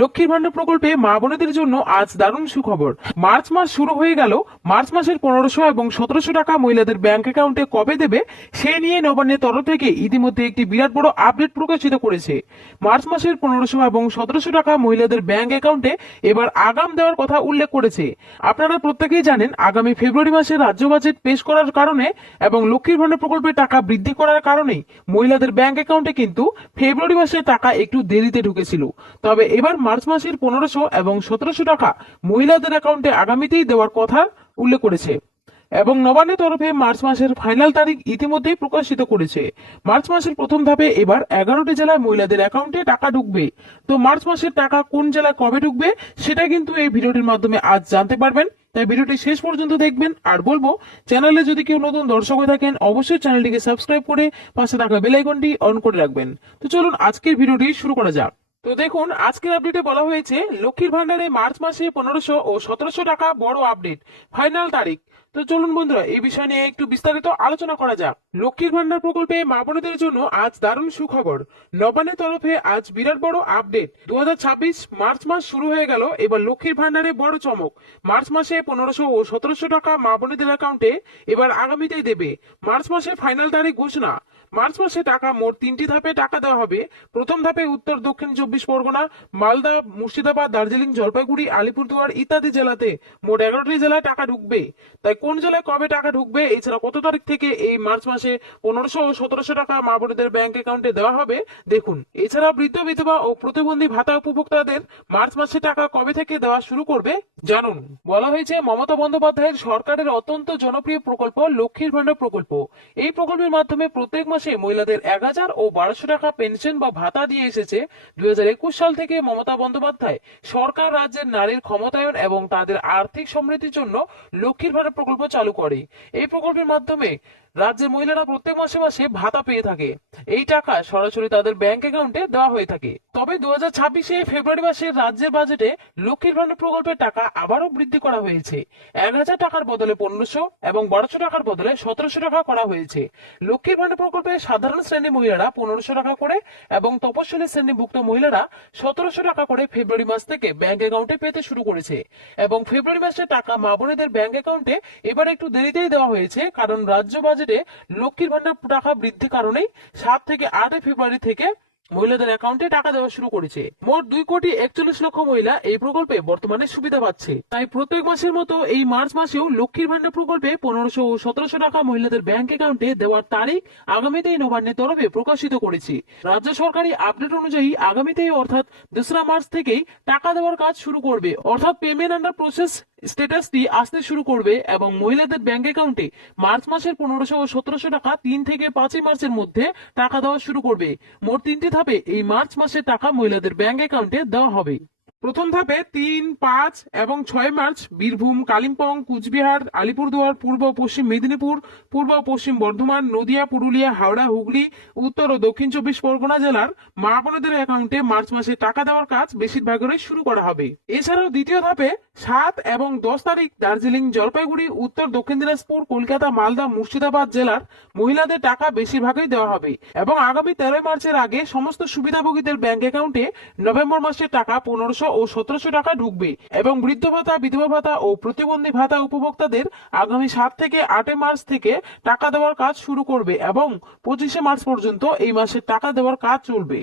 লক্ষ্মীর ভান্ডার প্রকল্পে মা বোনেদের জন্য আজ দারুণ সুখবর। মার্চ মাস শুরু হয়ে গেল। মার্চ মাসের 1500 এবং 1700 টাকা মহিলাদের ব্যাংক অ্যাকাউন্টে কবে দেবে সে নিয়ে নবান্নের তরফ থেকে ইতিমধ্যে একটি বিরাট বড় আপডেট প্রকাশিত করেছে। মার্চ মাসের 1500 এবং 1700 টাকা মহিলাদের ব্যাংক অ্যাকাউন্টে এবার আগাম দেওয়ার কথা উল্লেখ করেছে। আপনারা প্রত্যেকেই জানেন, আগামী ফেব্রুয়ারি মাসে রাজ্য বাজেট পেশ করার কারণে এবং লক্ষ্মীর ভান্ডার প্রকল্পের টাকা বৃদ্ধি করার কারণেই মহিলাদের ব্যাংক অ্যাকাউন্টে কিন্তু ফেব্রুয়ারি মাসে টাকা একটু দেরিতে ঢুকেছিল। তবে এবার মার্চ মাসের 1500 এবং 1700 টাকা মহিলাদের অ্যাকাউন্টে আগামীতেই দেওয়ার কথা উল্লেখ করেছে এবং নবান্নের তরফে মার্চ মাসের ফাইনাল তারিখ ইতিমধ্যেই প্রকাশিত করেছে। মার্চ মাসের প্রথম ধাপে এবার 11টি জেলায় মহিলাদের অ্যাকাউন্টে টাকা ঢুকবে। তো মার্চ মাসের টাকা কোন জেলায় কবে ঢুকবে সেটা কিন্তু এই ভিডিওটির মাধ্যমে আজ জানতে পারবেন। তাই ভিডিওটি শেষ পর্যন্ত দেখবেন। আর বলবো, চ্যানেলে যদি কেউ নতুন দর্শক হয়ে থাকেন অবশ্যই চ্যানেলটিকে সাবস্ক্রাইব করে পাশে থাকা বেল আইকনটি অন করে রাখবেন। তো চলুন আজকের ভিডিওটি শুরু করা যাক। তো দেখুন, আজকের আপডেটে বলা হয়েছে লক্ষ্মীর ভান্ডারে মার্চ মাসে 1500 ও 1700 টাকা বড় আপডেট, ফাইনাল তারিখ। তো চলুন বন্ধুরা, এই বিষয় নিয়ে একটু বিস্তারিত আলোচনা করা যাক। লক্ষ্মীর ভান্ডার প্রকল্পে মা বোনেদের জন্য আজ দারুণ সুখবর। নবান্নের তরফে আজ বিরাট বড় আপডেট। 2026 মার্চ মাস শুরু হয়ে গেল। এবার লক্ষ্মীর ভান্ডারে বড় চমক। মার্চ মাসে 1500 ও 1700 টাকা মা বোনেদের অ্যাকাউন্টে এবার আগামীতেই দেবে। মার্চ মাসে ফাইনাল তারিখ ঘোষণা। মার্চ মাসে টাকা মোট 3টি ধাপে টাকা দেওয়া হবে। প্রথম ধাপে উত্তর দক্ষিণ 24 পরগনা, মালদা, মুর্শিদাবাদ, দার্জিলিং, জলপাইগুড়ি, আলিপুরদুয়ার ইত্যাদি জেলাতে মোট 11টি জেলায় টাকা ঢুকবে। তাই কোন জেলায় কবে টাকা ঢুকবে, এছাড়া কত তারিখ থেকে এই মার্চ মাসে 1500 ও 1700 টাকা মা বোনেদের ব্যাংক অ্যাকাউন্টে দেওয়া হবে দেখুন। এছাড়া বৃদ্ধ বিধবা ও প্রতিবন্ধী ভাতা উপভোক্তাদের মার্চ মাসে টাকা কবে থেকে দেওয়া শুরু করবে জানুন। বলা হয়েছে, মমতা বন্দ্যোপাধ্যায়ের সরকারের অত্যন্ত জনপ্রিয় প্রকল্প লক্ষ্মীর ভান্ডার প্রকল্প। এই প্রকল্পের মাধ্যমে প্রত্যেক মাসে মহিলাদের 1000 ও 1200 টাকা পেনশন বা ভাতা দিয়ে এসেছে। 2021 সাল থেকে মমতা বন্দ্যোপাধ্যায় সরকার রাজ্যের নারীর ক্ষমতায়ন এবং তাদের আর্থিক সমৃদ্ধির জন্য লক্ষ্মীর ভান্ডার প্রকল্প চালু করে। এই প্রকল্পের মাধ্যমে রাজ্যের মহিলারা প্রত্যেক মাসে মাসে ভাতা পেয়ে থাকে। এই টাকা সরাসরি তাদের ব্যাংক অ্যাকাউন্টে দেওয়া হয়ে থাকে। তবে 2026 ফেব্রুয়ারি মাসে রাজ্যের বাজেটে লক্ষ্মীর ভান্ডার প্রকল্পের টাকা আবারও বৃদ্ধি করা হয়েছে। 1000 টাকার বদলে 1500 এবং 1200 টাকার বদলে 1700 টাকা করা হয়েছে। লক্ষ্মীর ভান্ডার প্রকল্পে সাধারণ শ্রেণীর মহিলারা 1500 টাকা করে এবং তপশিলি শ্রেণীভুক্ত মহিলারা 1700 টাকা করে ফেব্রুয়ারি মাস থেকে ব্যাংক অ্যাকাউন্টে পেতে শুরু করেছে। এবং ফেব্রুয়ারি মাসে টাকা মা বোনেদের ব্যাংক অ্যাকাউন্টে এবার একটু দেরিতেই দেওয়া হয়েছে, কারণ রাজ্য বাজেটে লক্ষ্মীর ভান্ডার টাকা বৃদ্ধির কারণেই 7 থেকে 8 ফেব্রুয়ারি থেকে মহিলাদের অ্যাকাউন্টে টাকা দেওয়া শুরু করেছে। মোট 2,41,00,000 মহিলা এই প্রকল্পে বর্তমানে সুবিধা পাচ্ছে। তাই প্রত্যেক মাসের মতো এই মার্চ মাসেও লক্ষ্মীর ভান্ডার প্রকল্পে 1500 ও 1700 টাকা মহিলাদের ব্যাংক অ্যাকাউন্টে দেওয়ার তারিখ আগামীতেই নবান্নের তরফে প্রকাশিত করেছে। রাজ্য সরকারি আপডেট অনুযায়ী আগামীতেই অর্থাৎ 2রা মার্চ থেকেই টাকা দেওয়ার কাজ শুরু করবে, অর্থাৎ পেমেন্ট আন্ডার প্রসেস স্ট্যাটাসটি আসতে শুরু করবে এবং মহিলাদের ব্যাংক অ্যাকাউন্টে মার্চ মাসের 1500 ও 1700 টাকা 3 থেকে 5 মার্চের মধ্যে টাকা দেওয়া শুরু করবে। মোট 3টি ধাপে এই মার্চ মাসে টাকা মহিলাদের ব্যাংক অ্যাকাউন্টে দেওয়া হবে। প্রথম ধাপে 3, 5 এবং 6 মার্চ বীরভূম, কালিম্পং, কুচবিহার, আলিপুরদুয়ার, পূর্ব ও পশ্চিম মেদিনীপুর, পূর্ব ও পশ্চিম বর্ধমান, নদিয়া, পুরুলিয়া, হাওড়া, হুগলি, উত্তর ও দক্ষিণ 24 পরগনা জেলার মা বোনেদের অ্যাকাউন্টে মার্চ মাসে টাকা দেওয়ার কাজ বেশিরভাগেরই শুরু করা হবে। এছাড়াও দ্বিতীয় ধাপে 7 এবং 10 তারিখ দার্জিলিং, জলপাইগুড়ি, উত্তর দক্ষিণ দিনাজপুর, কলকাতা, মালদা, মুর্শিদাবাদ জেলার মহিলাদের টাকা বেশিরভাগই দেওয়া হবে এবং আগামী 13 মার্চের আগে সমস্ত সুবিধাভোগীদের ব্যাংক অ্যাকাউন্টে নভেম্বর মাসের টাকা 1500 ও 1700 টাকা ঢুকবে এবং বৃদ্ধ ভাতা, বিধবা ভাতা ও প্রতিবন্ধী ভাতা উপভোক্তাদের আগামী 7 থেকে 8 মার্চ থেকে টাকা দেওয়ার কাজ শুরু করবে এবং 25 মার্চ পর্যন্ত এই মাসের টাকা দেওয়ার কাজ চলবে।